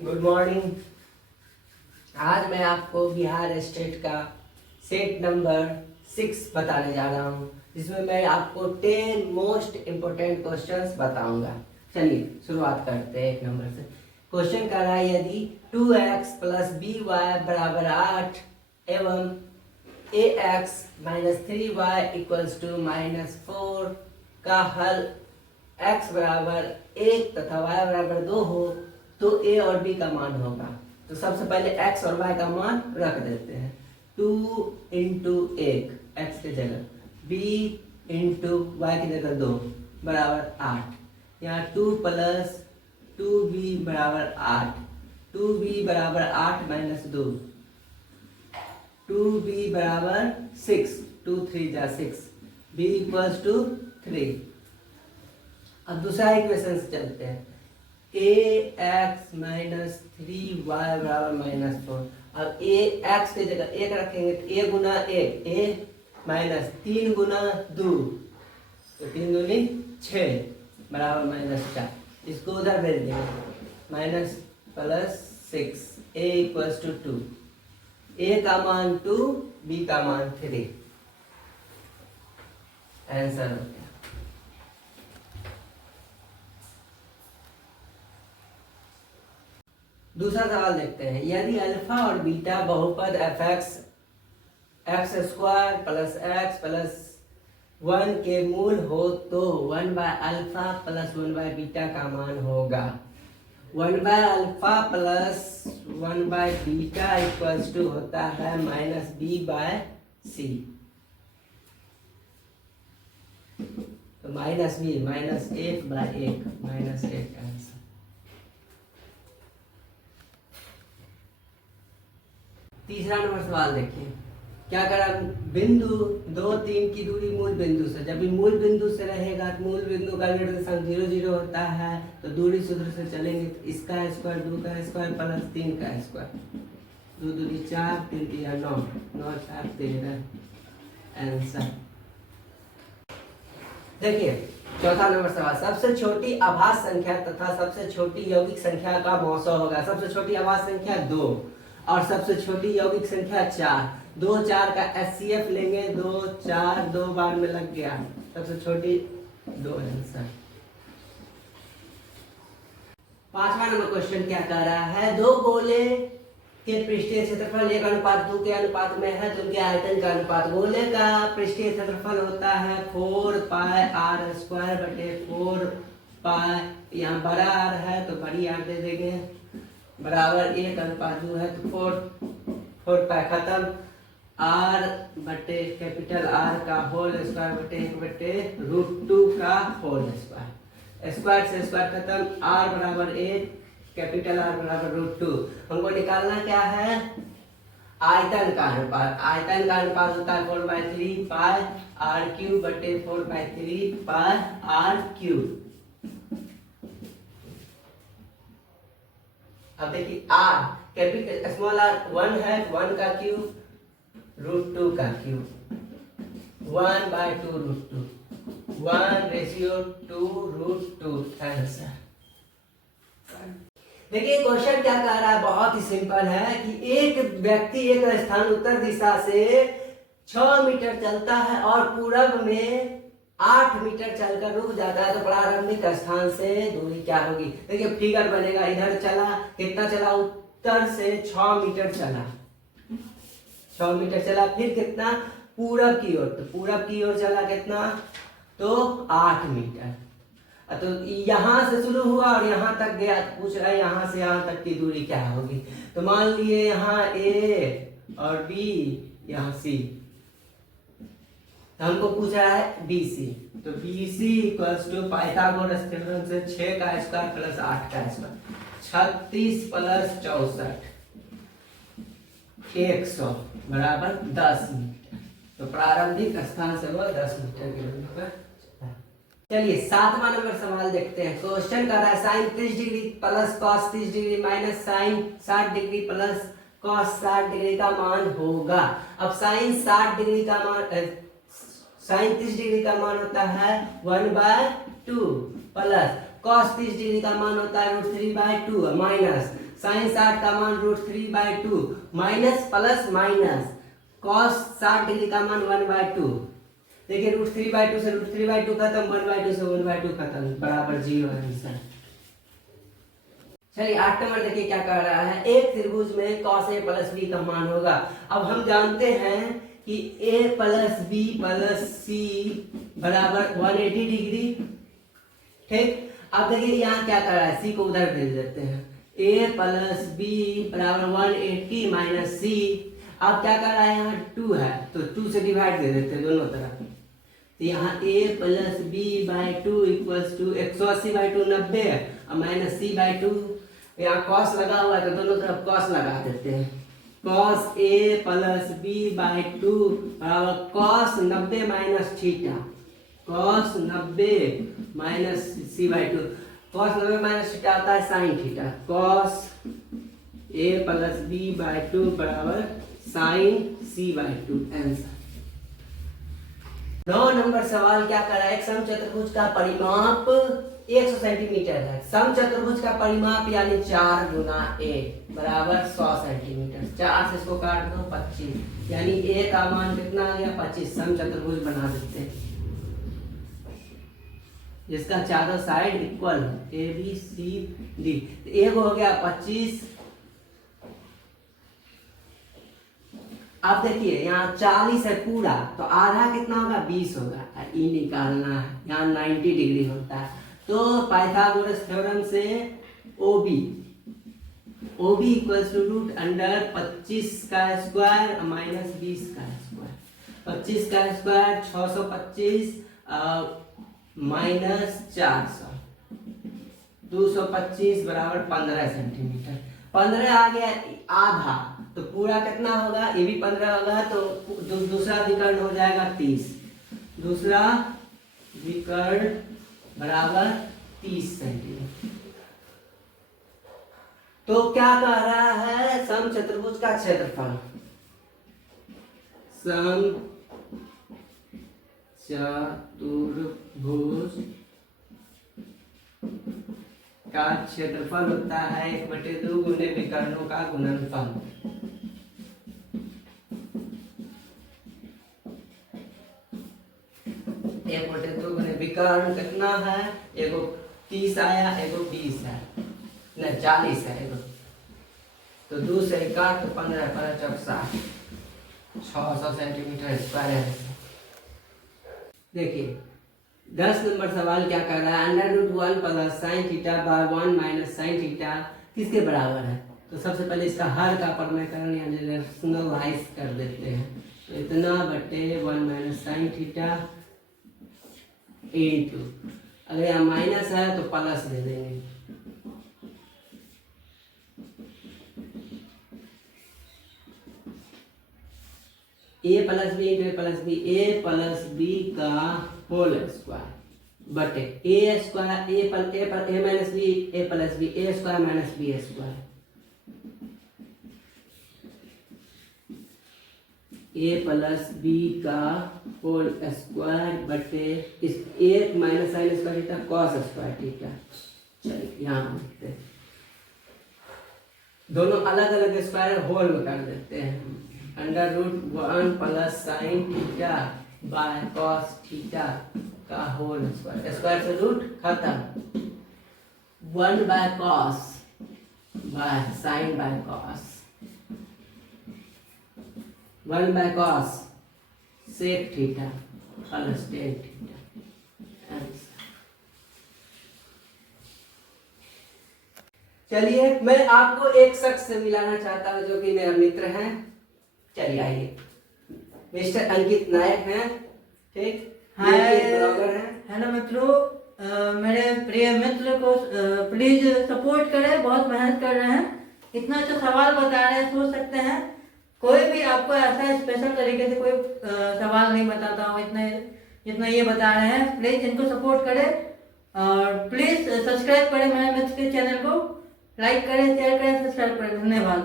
Good morning. आज मैं आपको बिहार स्टेट का सेट नंबर 6 बताने जा रहा हूँ, जिसमें मैं आपको 10 मोस्ट इम्पोर्टेंट क्वेश्चंस बताऊंगा। चलिए शुरुआत करते हैं एक नंबर से। क्वेश्चन कर रहा है, यदि 2x प्लस बी वाई बराबर 8 एवं ax minus 3y equals to minus 4 का हल x बराबर 1 तथा y बराबर 2 हो तो a और b का मान होगा। तो सबसे पहले x और y का मान रख देते हैं। 2 इंटू 1 x के जगह, b इंटू y की जगह 2 बराबर 8। यहाँ 2 प्लस 2b बराबर 8, 2b बराबर 8 माइनस 2, 2b बराबर 6, 2 3 जा 6, b इक्वल्स टू 3। अब दूसरा इक्वेशन से चलते हैं। ax माइनस 3y बराबर माइनस 4। अब ax की जगह 1 रखेंगे तो a गुना 1, a माइनस 3 गुना 2, तो 3 दूनी 6 बराबर माइनस 4। इसको उधर भेज देंगे, minus plus 6, a equals to 2। a का मान 2, b का मान 3। आंसर हो गया। दूसरा सवाल देखते हैं। यदि अल्फा और बीटा बहुपद x square plus x plus 1 के मूल हो तो 1 by alpha plus 1 by beta का मान होगा। 1 by alpha plus 1 by beta equals to होता है माइनस बी बाय सी। तो minus b minus 1 by 1 minus 1 answer. तीसरा नंबर सवाल देखिए, क्या करा, बिंदु 2 3 की दूरी मूल बिंदु से, जब भी मूल बिंदु से रहेगा तो मूल बिंदु का निर्देशांक 0 0 होता है, तो दूरी सूत्र से चलेंगे तो इसका स्क्वायर 2 का स्क्वायर प्लस 3 का स्क्वायर, 2 दूनी 4 3 3 9 9 4 13 आंसर। देखिए चौथा नंबर सवाल, सबसे छोटी आभास संख्या तथा सबसे छोटी यौगिक संख्या का मौसा होगा। सबसे छोटी आभास संख्या 2 और सबसे छोटी यौगिक संख्या 4। 2 4 का HCF लेंगे, 2 4 2 बार में लग गया, सबसे छोटी 2 आंसर। पांचवा नंबर क्वेश्चन क्या कह रहा है, दो गोले के पृष्ठीय क्षेत्रफल 1 अनुपात 2 के अनुपात में है तो उनके आयतन का अनुपात। गोले का पृष्ठीय क्षेत्रफल होता है 4 पाई आर स्क्वायर बटे 4 पाई, यहाँ बड़ा आर है तो बड़ी आर दे देंगे, बराबर 1 अनुपात 2 है तो 4 पाई खत्म, आर बटे कैपिटल आर का होल स्क्वायर बटे 1 बटे √2 का होल स्क्वायर, स्क्वायर से स्क्वायर खत्म, आर बराबर 1 कैपिटल आर बराबर √2। हमको निकालना क्या है, आयतन का अनुपात। आयतन का अनुपात होता है 4/3 पाई आर क्यूब बटे 4/3 पाई आर क्यूब। अब देखिए आर कैपिटल स्मॉल आर 1 है, 1 का क्यूब √2 का क्यूब, 1/2 √2, 1:2 आंसर। देखिए क्वेश्चन क्या कह रहा है, बहुत ही सिंपल है कि एक व्यक्ति एक स्थान उत्तर दिशा से 6 मीटर चलता है और पूरब में 8 मीटर चलकर रुक जाता है, तो प्रारंभिक स्थान से दूरी क्या होगी। देखिए फिगर बनेगा, इधर चला कितना चला, उत्तर से 6 मीटर चला, 6 मीटर चला, फिर कितना पूरब की ओर, तो पूरब की ओर चला कितना, तो 8 मीटर। तो यहाँ से शुरू हुआ और यहाँ तक गया, तो पूछ रहा है यहाँ से यहाँ तक की दूरी क्या होगी। तो मान लिए यहाँ A और B, यहाँ C, हमको पूछ रहा है BC, तो BC equals to Pythagoras theorem से 6 का स्क्वायर प्लस 8 का स्क्वायर, 36 प्लस 64 100 बराबर 10 मीटर। तो प्रारंभिक स्थान से वो 10 मीटर की दूरी पर। चलिए 7वां नंबर सवाल देखते हैं। क्वेश्चन कर रहा है, sine 30 degree plus cos 30 degree minus sine 60 degree plus cos 60 degree का मान होगा। अब साइन 60 डिग्री का मान, साइन 30 डिग्री का मान होता है 1/2 प्लस कॉस 30 डिग्री का मान होता है √3/2 माइनस साइन 60 का मान √3/2 minus plus minus cos 60 degree का मान 1/2। देखिए √3/2 से √3/2 खत्म, 1/2 से 1/2 खत्म, बराबर 0 है आंसर। चलिए 8 नंबर देखिए क्या कह रहा है, एक त्रिभुज में cos a प्लस b का मान होगा। अब हम जानते हैं कि a plus b plus c बराबर 180 डिग्री। ठीक, अब देखिए यहाँ क्या कर रहा है, c को उधर भेज देते हैं, a प्लस b बराबर 180 माइनस c। अब क्या कर रहा है, यहाँ 2 है तो 2 से डिवाइड दे देते हैं दोनों तरफ। तो यहाँ a plus b by 2 equals to 180/2 90 है और माइनस c/2। यहाँ कॉस लगा हुआ है तो दोनों तरफ कॉस लगा देते हैं। Cos a plus b by 2 बराबर cos 90 minus theta, cos 90 minus c/2। Cos 90 minus theta आता है sine theta. Cos a plus b by 2 बराबर साइन c/2 आंसर। 9 नंबर सवाल क्या कर रहा है, एक समचतुर्भुज का परिमाप 100 सेंटीमीटर है। समचतुर्भुज का परिमाप यानी 4 गुना a बराबर 100 सेंटीमीटर। 4 से इसको काट दो 25, यानी a का मान कितना आ गया 25। समचतुर्भुज बना देते हैं जिसका चारों साइड इक्वल है, a b c d। a को हो गया 25। अब देखिए यहाँ 40 है पूरा, तो आधा कितना होगा 20 होगा, ई निकालना है। यहाँ 90 डिग्री होता है, तो पाइथागोरस थ्योरम से OB equals to root under 25 का स्क्वायर माइनस 20 का स्क्वायर। 25 का स्क्वायर 625 माइनस 400, 225 बराबर 15 सेंटीमीटर। 15 आ गया आधा, तो पूरा कितना होगा, ये भी 15 होगा, तो दूसरा विकर्ण हो जाएगा 30। दूसरा विकर्ण बराबर 30 सेंटीमीटर। तो क्या कह रहा है, समचतुर्भुज का क्षेत्रफल, समचतुर्भुज का क्षेत्रफल होता है 1/2 गुने विकर्णों का गुणनफल। एक बटे दो गुने विकर्ण कितना है, एगो 30 आया, एगो 20 है, नहीं 40 है एगो, तो 2 से काट तो 15 15 चौक 60, 600 सेंटीमीटर स्क्वायर है। देखिए 10 नंबर सवाल क्या कर रहा है, √1 plus sine theta bye 1 minus sine theta किसके बराबर है। तो सबसे पहले इसका हर का प्रमेयकरण यानी रेशनलाइज कर देते हैं, तो इतना बटे 1 माइनस साइन थीटा इनटू, अगर यहाँ माइनस है तो प्लस दे देंगे, a plus b into a plus b, a plus b का होल स्क्वायर बटे a square, a minus b, a plus b, a square minus b square, a plus b का whole square बटे इस एक minus sine square theta cos square theta. चलिए यहाँ लिखते हैं, दोनों अलग अलग स्क्वायर होल में कर देते हैं। √1 plus sine theta by cos theta का होल स्क्वायर, स्क्वायर से रूट खत्म, 1 by cos by sine by cos, 1 by cos sec theta plus tan theta. चलिए मैं आपको एक शख्स से मिलाना चाहता हूँ जो कि मेरा मित्र है। चलिए आइए, मिस्टर अंकित नायक हैं, ठीक, ब्लॉगर हैं। हेलो मित्रों, मेरे प्रिय मित्र को प्लीज सपोर्ट करें, बहुत मेहनत कर रहे हैं, इतना अच्छा सवाल बता रहे हैं, सोच सकते हैं कोई भी आपको ऐसा स्पेशल तरीके से कोई सवाल नहीं बताता हूँ जितना ये बता रहे हैं। प्लीज इनको सपोर्ट करें और प्लीज सब्सक्राइब करें मेरे मित्र के चैनल को, लाइक करें, शेयर करें, सब्सक्राइब करें। धन्यवाद।